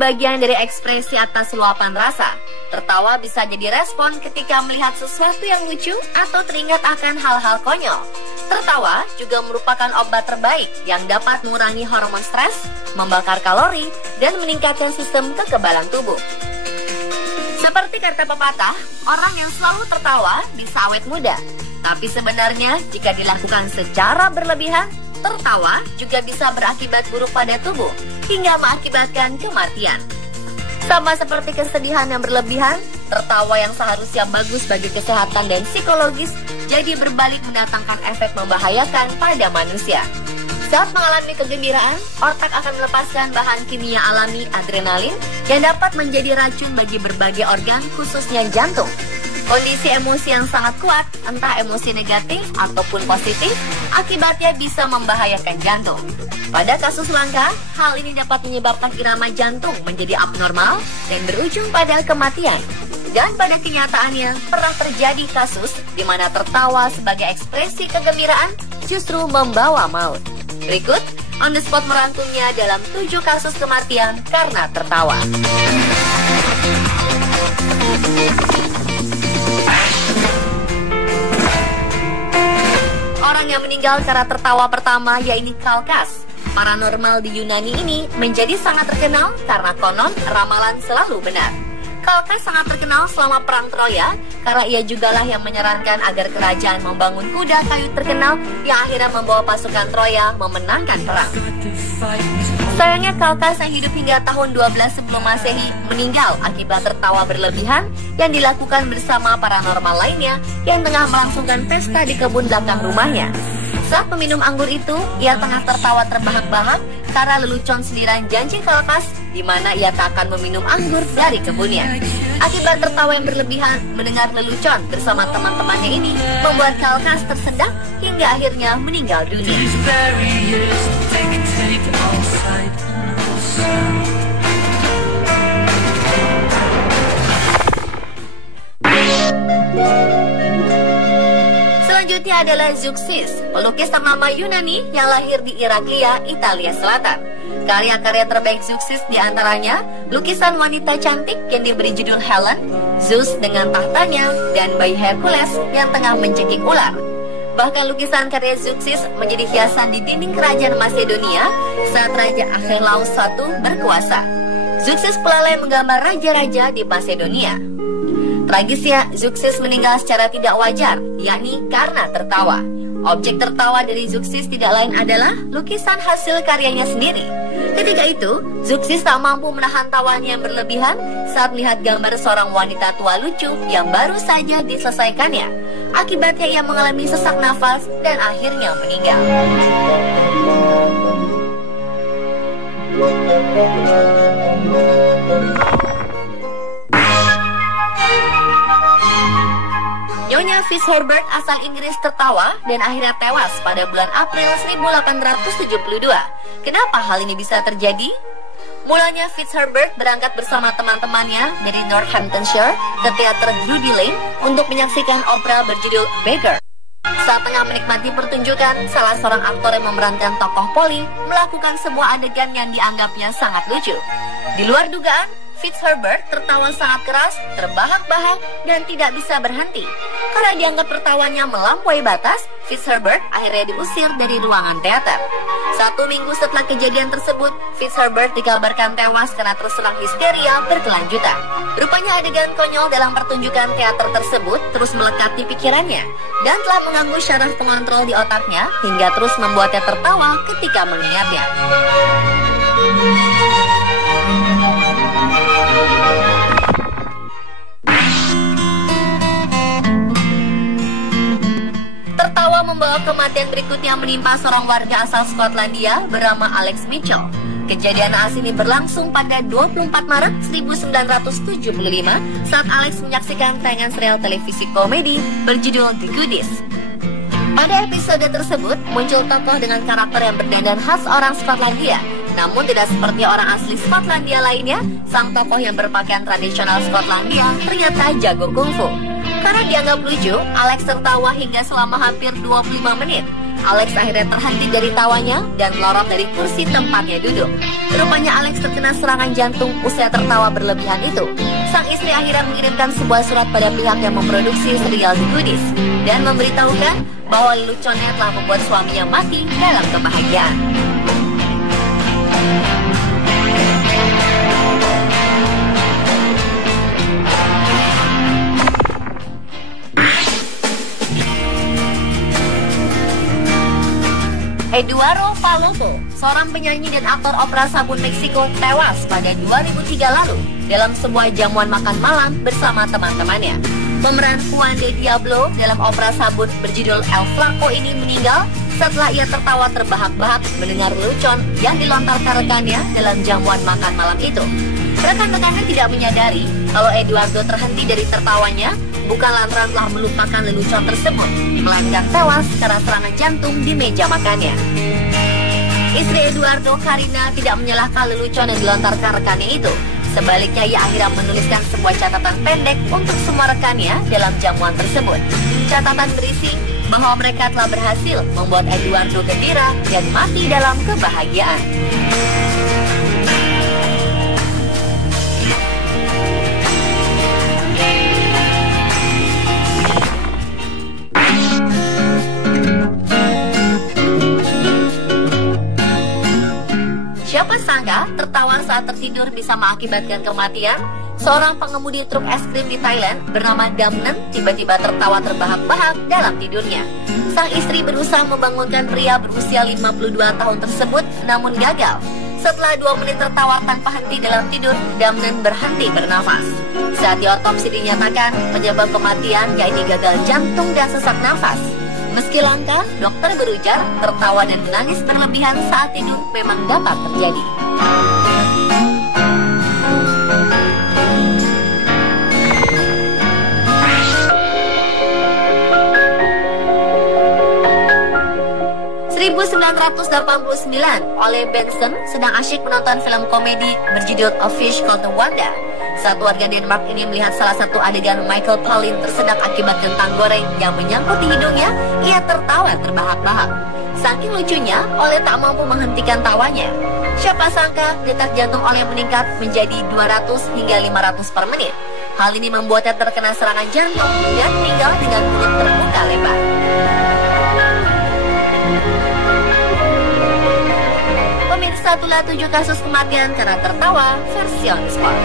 bagian dari ekspresi atas luapan rasa. Tertawa bisa jadi respon ketika melihat sesuatu yang lucu atau teringat akan hal-hal konyol. Tertawa juga merupakan obat terbaik yang dapat mengurangi hormon stres, membakar kalori, dan meningkatkan sistem kekebalan tubuh. Seperti kata pepatah, orang yang selalu tertawa bisa awet muda. Tapi sebenarnya jika dilakukan secara berlebihan, tertawa juga bisa berakibat buruk pada tubuh hingga mengakibatkan kematian. Sama seperti kesedihan yang berlebihan, tertawa yang seharusnya bagus bagi kesehatan dan psikologis jadi berbalik mendatangkan efek membahayakan pada manusia. Saat mengalami kegembiraan, otak akan melepaskan bahan kimia alami adrenalin yang dapat menjadi racun bagi berbagai organ khususnya jantung. Kondisi emosi yang sangat kuat, entah emosi negatif ataupun positif, akibatnya bisa membahayakan jantung. Pada kasus langka, hal ini dapat menyebabkan irama jantung menjadi abnormal dan berujung pada kematian. Dan pada kenyataannya, pernah terjadi kasus di mana tertawa sebagai ekspresi kegembiraan justru membawa maut. Berikut, on the spot merangkumnya dalam 7 kasus kematian karena tertawa. Orang yang meninggal karena tertawa pertama yaitu Kalkas. Paranormal di Yunani ini menjadi sangat terkenal karena konon ramalan selalu benar. Kalkas sangat terkenal selama Perang Troya karena ia jugalah yang menyarankan agar kerajaan membangun kuda kayu terkenal yang akhirnya membawa pasukan Troya memenangkan perang. Sayangnya Kalkas yang hidup hingga tahun 12 sebelum Masehi meninggal akibat tertawa berlebihan yang dilakukan bersama paranormal lainnya yang tengah melangsungkan pesta di kebun belakang rumahnya. Saat meminum anggur itu, ia tengah tertawa terbahak-bahak karena lelucon sindiran janji Kalkas di mana ia tak akan meminum anggur dari kebunnya. Akibat tertawa yang berlebihan mendengar lelucon bersama teman-temannya ini membuat Kalkas tersedak hingga akhirnya meninggal dunia. Selanjutnya adalah Zeuxis, pelukis ternama Yunani yang lahir di Iraklia, Italia Selatan. Karya-karya terbaik Zeuxis diantaranya lukisan wanita cantik yang diberi judul Helen, Zeus dengan tahtanya, dan bayi Hercules yang tengah mencekik ular. Bahkan lukisan karya Zeuxis menjadi hiasan di dinding kerajaan Macedonia saat Raja Archelaus I berkuasa. Zeuxis pelalai menggambar raja-raja di Macedonia. Tragisnya, Zeuxis meninggal secara tidak wajar, yakni karena tertawa. Objek tertawa dari Zeuxis tidak lain adalah lukisan hasil karyanya sendiri. Ketika itu, Zeuxis tak mampu menahan tawanya yang berlebihan saat melihat gambar seorang wanita tua lucu yang baru saja diselesaikannya. Akibatnya ia mengalami sesak nafas dan akhirnya meninggal. Nyonya Fitzherbert asal Inggris tertawa dan akhirnya tewas pada bulan April 1872. Kenapa hal ini bisa terjadi? Mulanya Fitzherbert berangkat bersama teman-temannya dari Northamptonshire ke teater Drury Lane untuk menyaksikan opera berjudul Beggar. Saat tengah menikmati pertunjukan, salah seorang aktor yang memerankan tokoh Polly melakukan sebuah adegan yang dianggapnya sangat lucu. Di luar dugaan, Fitzherbert tertawa sangat keras, terbahak-bahak, dan tidak bisa berhenti. Karena dianggap tertawanya melampaui batas, Fitzherbert akhirnya diusir dari ruangan teater. 1 minggu setelah kejadian tersebut, Fitzherbert dikabarkan tewas karena terserang histeria berkelanjutan. Rupanya adegan konyol dalam pertunjukan teater tersebut terus melekat di pikirannya dan telah mengganggu syaraf pengontrol di otaknya hingga terus membuatnya tertawa ketika mengingatnya. Tertawa membawa kematian berikutnya menimpa seorang warga asal Skotlandia bernama Alex Mitchell. Kejadian naas ini berlangsung pada 24 Maret 1975 saat Alex menyaksikan tayangan serial televisi komedi berjudul The Goodies. Pada episode tersebut muncul tokoh dengan karakter yang berdandan khas orang Skotlandia. Namun tidak seperti orang asli Skotlandia lainnya, sang tokoh yang berpakaian tradisional Skotlandia ternyata jago kungfu. Karena dianggap lucu, Alex tertawa hingga selama hampir 25 menit. Alex akhirnya terhenti dari tawanya dan melorot dari kursi tempatnya duduk. Rupanya Alex terkena serangan jantung usai tertawa berlebihan itu. Sang istri akhirnya mengirimkan sebuah surat pada pihak yang memproduksi serial The Goodies dan memberitahukan bahwa leluconnya telah membuat suaminya mati dalam kebahagiaan. Eduardo Palomo, seorang penyanyi dan aktor opera sabun Meksiko, tewas pada 2003 lalu dalam sebuah jamuan makan malam bersama teman-temannya. Pemeran Juan de Diablo dalam opera sabun berjudul El Flaco ini meninggal setelah ia tertawa terbahak-bahak mendengar lelucon yang dilontarkan rekannya dalam jamuan makan malam itu. Rekan-rekannya tidak menyadari kalau Eduardo terhenti dari tertawanya bukan lantaran telah melupakan lelucon tersebut, melainkan tewas karena serangan jantung di meja makannya. Istri Eduardo, Karina, tidak menyalahkan lelucon yang dilontarkan rekannya itu. Sebaliknya, ia akhirnya menuliskan sebuah catatan pendek untuk semua rekannya dalam jamuan tersebut. Catatan berisi bahwa mereka telah berhasil membuat Eduardo gembira dan mati dalam kebahagiaan. Siapa sangka tertawa saat tertidur bisa mengakibatkan kematian? Seorang pengemudi truk es krim di Thailand bernama Damnen tiba-tiba tertawa terbahak-bahak dalam tidurnya. Sang istri berusaha membangunkan pria berusia 52 tahun tersebut, namun gagal. Setelah 2 menit tertawa tanpa henti dalam tidur, Damnen berhenti bernafas. Saat diotopsi dinyatakan penyebab kematian yaitu gagal jantung dan sesak nafas. Meski langka, dokter berujar tertawa dan menangis berlebihan saat tidur memang dapat terjadi. Oleh Benson sedang asyik menonton film komedi berjudul A Fish Called Wanda. Satu warga Denmark ini melihat salah satu adegan Michael Palin tersedak akibat kentang goreng yang menyangkut di hidungnya. Ia tertawa terbahak-bahak. Saking lucunya, Oleh tak mampu menghentikan tawanya. Siapa sangka detak jantung Oleh meningkat menjadi 200 hingga 500 per menit. Hal ini membuatnya terkena serangan jantung dan meninggal dengan mulut terbuka lebar. Pemirsa, itulah 7 kasus kematian karena tertawa versi on spot.